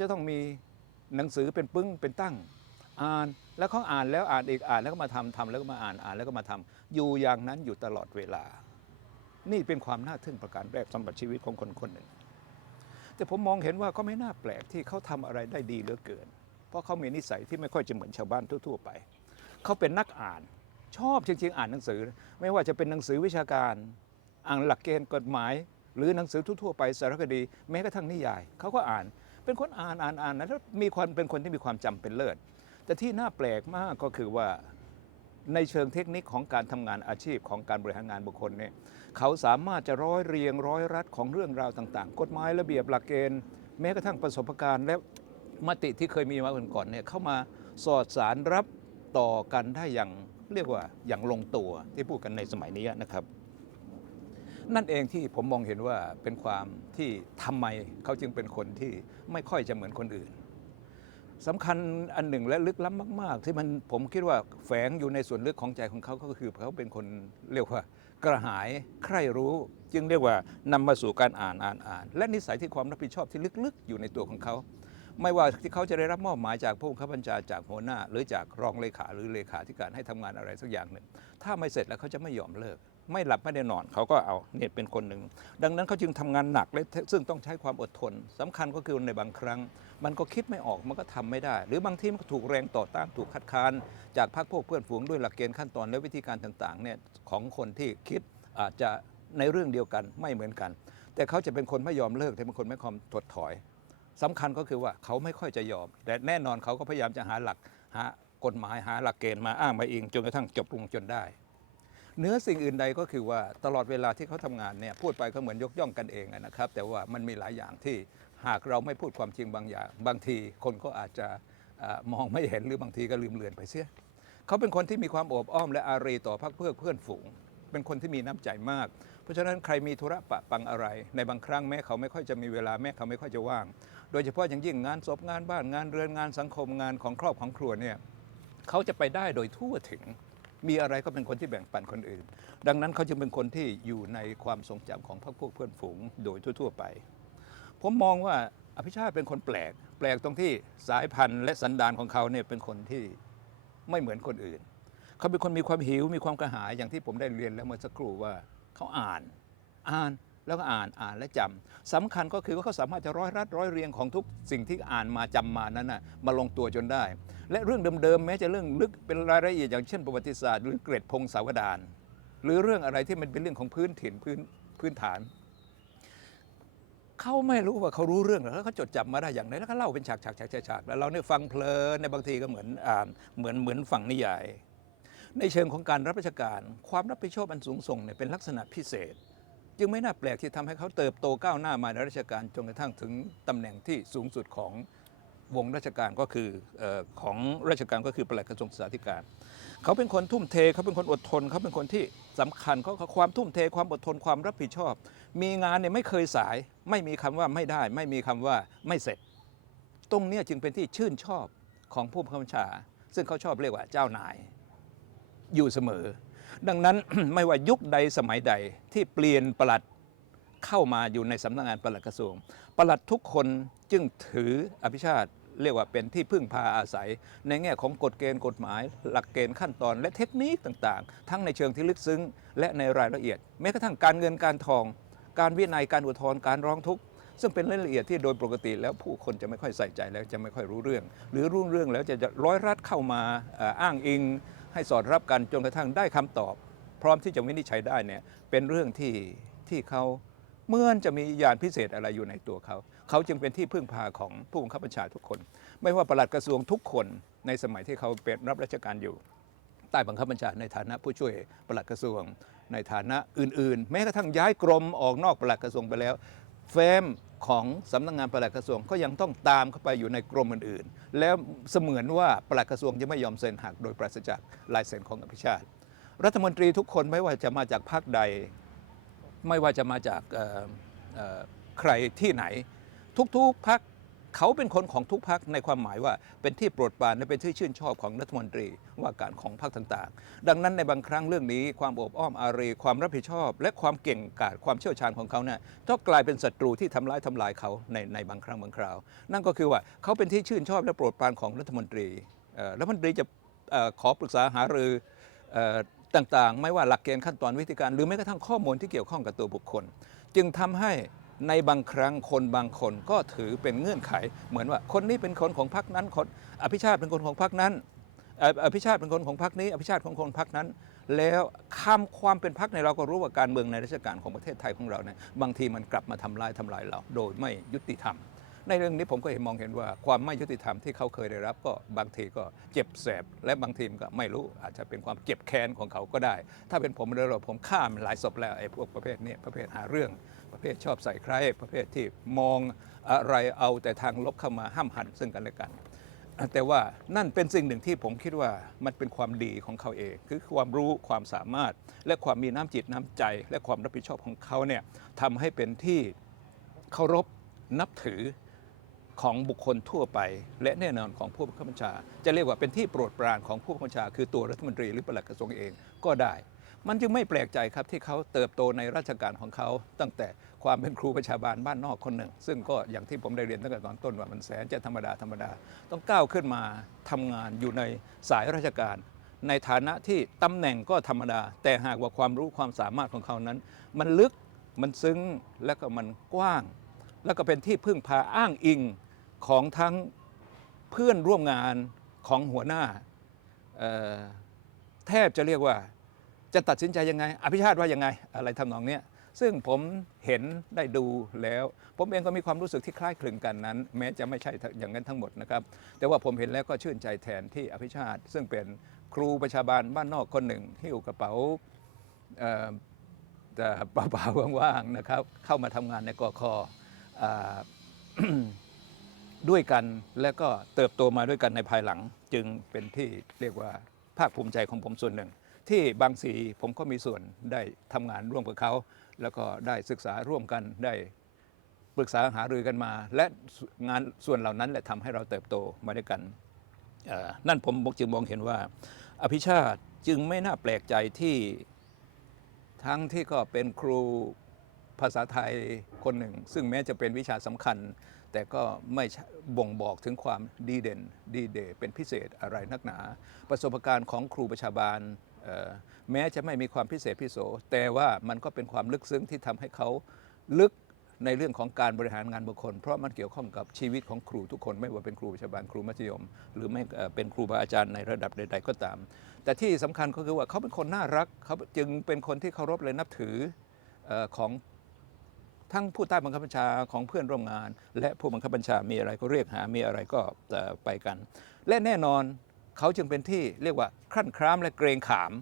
จะต้องมีหนังสือเป็นปึ้งเป็นตั้ง อ่านแล้วเขาอ่านแล้วอ่านอีกอ่านแล้วก็มาทำทำแล้วก็มาอ่านอ่านแล้วก็มาทำอยู่อย่างนั้นอยู่ตลอดเวลา นี่เป็นความน่าทึ่งประการแรกสำหรับชีวิตของคนคนหนึ่ง แต่ผมมองเห็นว่าก็ไม่น่าแปลกที่เขาทำอะไรได้ดีเหลือเกิน เพราะเขามีนิสัยที่ไม่ค่อยจะเหมือนชาวบ้านทั่ว ๆ ไป เขาเป็นนักอ่านชอบจริงๆอ่านหนังสือ ไม่ว่าจะเป็นหนังสือวิชาการ อ่านหลักเกณฑ์กฎหมาย หรือหนังสือทั่วๆไปสารคดี แม้กระทั่งนิยายเขาก็อ่าน เป็นคนอ่านอ่านอ่านนะแล้วมีความเป็นคนที่มีความจำเป็นเลิศ แต่ที่น่าแปลกมากก็คือว่าในเชิงเทคนิคของการทำงานอาชีพของการบริหารงานบุคคลเนี่ยเขาสามารถจะร้อยเรียงร้อยรัดของเรื่องราวต่างๆ กฎหมายระเบียบหลักเกณฑ์ แม้กระทั่งประสบการณ์และมติที่เคยมีมาก่อนๆเนี่ยเข้ามาสอดสารรับต่อกันได้อย่างเรียกว่าอย่างลงตัวที่พูดกันในสมัยนี้นะครับ นั่นเองที่ผมมองเห็นว่าเป็นความที่ทำไมเขาจึงเป็นคนที่ไม่ค่อยจะเหมือนคนอื่นสำคัญอันหนึ่งและลึกล้ำมาก ๆ ที่มันผมคิดว่าแฝงอยู่ในส่วนลึกของใจของเขาก็คือเขาเป็นคนเรียกว่ากระหายใคร่รู้ จึงเรียกว่านำมาสู่การอ่านอ่านอ่าน และนิสัยที่ความรับผิดชอบที่ลึกๆ อยู่ในตัวของเขา ไม่ว่าที่เขาจะได้รับมอบหมายจากผู้บังคับบัญชาจากหัวหน้า หรือจากรองเลขาหรือเลขาธิการให้ทำงานอะไรสักอย่างหนึ่ง ถ้าไม่เสร็จแล้วเขาจะไม่ยอมเลิก ไม่หลับไม่ได้นอนเขาก็เอาเนี่ยเป็นคนหนึ่ง ดังนั้นเขาจึงทำงานหนักและซึ่งต้องใช้ความอดทนสำคัญก็คือในบางครั้ง มันก็คิดไม่ออกมันก็ทำไม่ได้ หรือบางทีมันถูกแรงต่อต้านถูกคัดค้านจากพรรคพวกเพื่อนฝูงด้วยหลักเกณฑ์ขั้นตอนและวิธีการต่างๆเนี่ยของคนที่คิดอาจจะในเรื่องเดียวกันไม่เหมือนกัน แต่เขาจะเป็นคนไม่ยอมเลิกแต่เป็นคนไม่ยอมถดถอยสำคัญก็คือว่าเขาไม่ค่อยจะยอม แต่แน่นอนเขาก็พยายามจะหาหลักหากฎหมายหาหลักเกณฑ์มาอ้างมาเองจนกระทั่งจบลงจนได้ เนื้อสิ่งอื่นใดก็คือว่าตลอดเวลาที่เขาทำงานเนี่ยพูดไปก็เหมือนยกย่องกันเองนะครับ แต่ว่ามันมีหลายอย่างที่หากเราไม่พูดความจริงบางอย่าง บางทีคนก็อาจจะมองไม่เห็นหรือบางทีก็ลืมเลือนไปเสียเขาเป็นคนที่มีความโอบอ้อมและอารีต่อพรรคเพื่อเพื่อนฝูง เป็นคนที่มีน้ำใจมาก เพราะฉะนั้นใครมีธุระปะปังอะไร ในบางครั้งแม้เขาไม่ค่อยจะมีเวลาแม้เขาไม่ค่อยจะว่าง โดยเฉพาะอย่างยิ่งงานศพงานบ้านงานเรือนงานสังคมงานของครอบของครัวเนี่ยเขาจะไปได้โดยทั่วถึง มีอะไรก็เป็นคนที่แบ่งปันคนอื่น ดังนั้นเขาจึงเป็นคนที่อยู่ในความทรงจำของพรรคพวกเพื่อนฝูงโดยทั่ว ๆ ไป ผมมองว่าอภิชาติเป็นคนแปลก แปลกตรงที่สายพันธุ์และสันดานของเขาเนี่ยเป็นคนที่ไม่เหมือนคนอื่น เขาเป็นคนมีความหิวมีความกระหายอย่างที่ผมได้เรียนแล้วเมื่อสักครู่ว่าเขาอ่าน อ่าน แล้วก็อ่านอ่านและจำสำคัญก็คือว่าเขาสามารถจะร้อยรัดร้อยเรียงของทุกสิ่งที่อ่านมาจำมานั้นนะมาลงตัวจนได้ และเรื่องเดิมๆแม้จะเรื่องลึกเป็นรายละเอียดอย่างเช่นประวัติศาสตร์หรือเกร็ดพงศาวดารหรือเรื่องอะไรที่มันเป็นเรื่องของพื้นถิ่นพื้นพื้นฐานเขาไม่รู้ว่าเขารู้เรื่องหรอกแล้วเขาจดจำมาได้อย่างไรแล้วก็เล่าเป็นฉากฉากฉากฉากฉากแล้วเราเนี่ยฟังเพลินในบางทีก็เหมือนอ่านเหมือนเหมือนฝั่งนิยาย ในเชิงของการรับราชการ ความรับผิดชอบอันสูงส่งเนี่ยเป็นลักษณะพิเศษ จึงไม่น่าแปลกที่ทำให้เขาเติบโตก้าวหน้ามาในราชการจนกระทั่งถึงตำแหน่งที่สูงสุดของวงราชการก็คืออของราชการก็คือปลัดกระทรวงศึกษาธิการ เขาเป็นคนทุ่มเทเขาเป็นคนอดทน เขาเป็นคนที่สำคัญเขาความทุ่มเทความอดทนความรับผิดชอบ มีงานเนี่ยไม่เคยสาย ไม่มีคำว่าไม่ได้ ไม่มีคำว่าไม่เสร็จ ตรงนี้จึงเป็นที่ชื่นชอบของผู้บังคับบัญชา ซึ่งเขาชอบเรียกว่าเจ้านาย อยู่เสมอ ดังนั้นไม่ว่ายุคใดสมัยใดที่เปลี่ยนปลัดเข้ามาอยู่ในสำนักงานปลัดกระทรวงปลัดทุกคนจึงถืออภิชาติเรียกว่าเป็นที่พึ่งพาอาศัย ในแง่ของกฎเกณฑ์กฎหมาย หลักเกณฑ์ขั้นตอนและเทคนิคต่างๆ ทั้งในเชิงที่ลึกซึ้ง และในรายละเอียด แม้กระทั่งการเงินการทอง การวินัยการอุทธรณ์การร้องทุกข์ซึ่งเป็นรายละเอียดที่โดยปกติแล้วผู้คนจะไม่ค่อยใส่ใจแล้วจะไม่ค่อยรู้เรื่อง หรือรู้เรื่องแล้วจะร้อยรัดเข้ามาอ้างอิง ให้สอดรับกันจนกระทั่งได้คำตอบ พร้อมที่จะวินิจฉัยได้เนี่ยเป็นเรื่องที่ที่เขาเหมื่อนจะมียานพิเศษอะไรอยู่ในตัวเขา เขาจึงเป็นที่พึ่งพาของผู้บังคับบัญชาทุกคน ไม่ว่าปลัดกระทรวงทุกคนในสมัยที่เขาเป็นรับราชการอยู่ ใต้บังคับบัญชาในฐานะผู้ช่วยปลัดกระทรวง ในฐานะอื่น ๆ แม้กระทั่งย้ายกรมออกนอกปลัดกระทรวงไปแล้ว เฟมของสำนักงานปลัดกระทรวงก็ยังต้องตามเข้าไปอยู่ในกรมอื่นๆ แล้วเสมือนว่าปลัดกระทรวงจะไม่ยอมเซ็นหักโดยปราศจากลายเซ็นของอภิชาติ รัฐมนตรีทุกคนไม่ว่าจะมาจากพรรคใด ไม่ว่าจะมาจากใครที่ไหน ทุกๆพรรค เขาเป็นคนของทุกพักในความหมายว่าเป็นที่โปรดปรานและเป็นที่ชื่นชอบของรัฐมนตรีว่าการของพรรคต่างๆ ดังนั้นในบางครั้งเรื่องนี้ความโอบอ้อมอารีความรับผิดชอบ และความเก่งกาจความเชี่ยวชาญของเขาเนี่ยก็กลายเป็นศัตรูที่ทำร้ายทำลายเขาในในบางครั้งบางคราว นั่นก็คือว่าเขาเป็นที่ชื่นชอบและโปรดปรานของรัฐมนตรีรัฐมนตรีจะขอปรึกษาหารือเอ่อต่างๆ ไม่ว่าหลักเกณฑ์ขั้นตอนวิธีการ หรือแม้กระทั่งข้อมูลที่เกี่ยวข้องกับตัวบุคคล จึงทำให้ ในบางครั้งคนบางคนก็ถือเป็นเงื่อนไข เหมือนว่าคนนี้เป็นคนของพรรคนั้นคนอภิชาติเป็นคนของพรรคนั้นอภิชาติเป็นคนของพรรคนี้ อภิชาติของคนพรรคนั้น แล้วคำความเป็นพรรคในเราก็รู้ว่าการเมืองในราชการของประเทศไทยของเราเนี่ยบางทีมันกลับมาทำลายทำลายเรา โดยไม่ยุติธรรม ในเรื่องนี้ผมก็เห็นมองเห็นว่าความไม่ยุติธรรมที่เขาเคยได้รับก็บางทีก็เจ็บแสบและบางทีก็ไม่รู้อาจจะเป็นความเจ็บแค้นของเขาก็ได้ ถ้าเป็นผมเลยเราผมฆ่ามันหลายศพแล้วไอ้พวกประเภทนี้ประเภทหาเรื่อง ประเภทชอบใส่ใคร ประเภทที่มองอะไรเอาแต่ทางลบเข้ามาห้ามหันซึ่งกันและกัน แต่ว่านั่นเป็นสิ่งหนึ่งที่ผมคิดว่ามันเป็นความดีของเขาเอง คือความรู้ความสามารถ และความมีน้ำจิตน้ำใจ และความรับผิดชอบของเขาเนี่ยทำให้เป็นที่เคารพนับถือของบุคคลทั่วไป และแน่นอนของผู้บังคับบัญชา จะเรียกว่าเป็นที่โปรดปรานของผู้บังคับบัญชา คือตัวรัฐมนตรีหรือปลัดกระทรวงเองก็ได้ มันจึงไม่แปลกใจครับที่เขาเติบโตในราชการของเขา ตั้งแต่ความเป็นครูประชาบาลบ้านนอกคนหนึ่ง ซึ่งก็อย่างที่ผมได้เรียนตั้งแต่ตอนต้นว่ามันแสนจะธรรมดาธรรมดา ต้องก้าวขึ้นมาทำงานอยู่ในสายราชการ ในฐานะที่ตำแหน่งก็ธรรมดา แต่หากว่าความรู้ความสามารถของเขานั้น มันลึกมันซึ้งและก็มันกว้าง แล้วก็เป็นที่พึ่งพาอ้างอิงของทั้งเพื่อนร่วมงานของหัวหน้าแทบจะเรียกว่า จะตัดสินใจยังไง อภิชาติว่ายังไง อะไรทำนองเนี้ยซึ่งผมเห็นได้ดูแล้ว ผมเองก็มีความรู้สึกที่คล้ายคลึงกันนั้น แม้จะไม่ใช่อย่างนั้นทั้งหมดนะครับ แต่ว่าผมเห็นแล้วก็ชื่นใจแทนที่อภิชาติ ซึ่งเป็นครูประชาบาลบ้านนอกคนหนึ่งที่อยู่กระเป๋าแต่เปล่าๆว่างๆนะครับ เข้ามาทำงานในกอคอ่าด้วยกันและก็เติบโตมาด้วยกันในภายหลัง จึงเป็นที่เรียกว่าภาคภูมิใจของผมส่วนหนึ่ง ที่บางสีผมก็มีส่วนได้ทำงานร่วมกับเขา แล้วก็ได้ศึกษาร่วมกันได้ปรึกษาหารือกันมา และงานส่วนเหล่านั้นแหละทำให้เราเติบโตมาด้วยกัน นั่นผมจึงมองเห็นว่า อภิชาติจึงไม่น่าแปลกใจที่ทั้งที่ก็เป็นครูภาษาไทยคนหนึ่ง ซึ่งแม้จะเป็นวิชาสำคัญ แต่ก็ไม่บ่งบอกถึงความดีเด่นดีเดย์เป็นพิเศษอะไรนักหนา ประสบการณ์ของครูประชาบาล แม้จะไม่มีความพิเศษพิโสแต่ว่ามันก็เป็นความลึกซึ้งที่ทำให้เขาลึกในเรื่องของการบริหารงานบุคคล เพราะมันเกี่ยวข้องกับชีวิตของครูทุกคน ไม่ว่าเป็นครูประชาบาลครูมัธยม หรือไม่เป็นครูบาอาจารย์ในระดับใด ๆ ก็ตาม แต่ที่สำคัญก็คือว่าเขาเป็นคนน่ารักเขาจึงเป็นคนที่เคารพและนับถืออของทั้งผู้ใต้บังคับบัญชาของเพื่อนร่วมงาน และผู้บังคับบัญชามีอะไรก็เรียกหามีอะไรก็ไปกัน และแน่นอน เขาจึงเป็นที่เรียกว่าครั่นคร้ามและเกรงขาม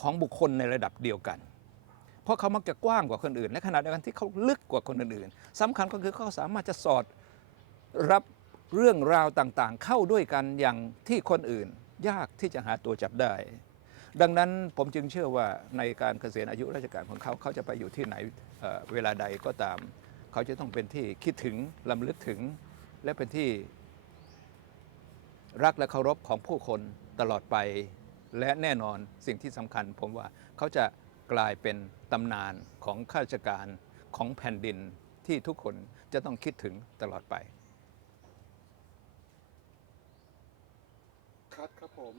ของบุคคลในระดับเดียวกัน เพราะเขามักจะกว้างกว่าคนอื่น และขณะเดียวกันที่เขาลึกกว่าคนอื่นๆสำคัญก็คือเขาสามารถจะสอดรับเรื่องราวต่างๆ เข้าด้วยกันอย่างที่คนอื่น ยากที่จะหาตัวจับได้ ดังนั้นผมจึงเชื่อว่าในการเกษียณอายุราชการของเขาเขาจะไปอยู่ที่ไหนเเวลาใดก็ตาม เขาจะต้องเป็นที่คิดถึงลำลึกถึง และเป็นที่ รักและเคารพของผู้คนตลอดไป และแน่นอนสิ่งที่สำคัญ ผมว่าเขาจะกลายเป็นตำนานของข้าราชการของแผ่นดินที่ทุกคนจะต้องคิดถึงตลอดไป คัดครับผม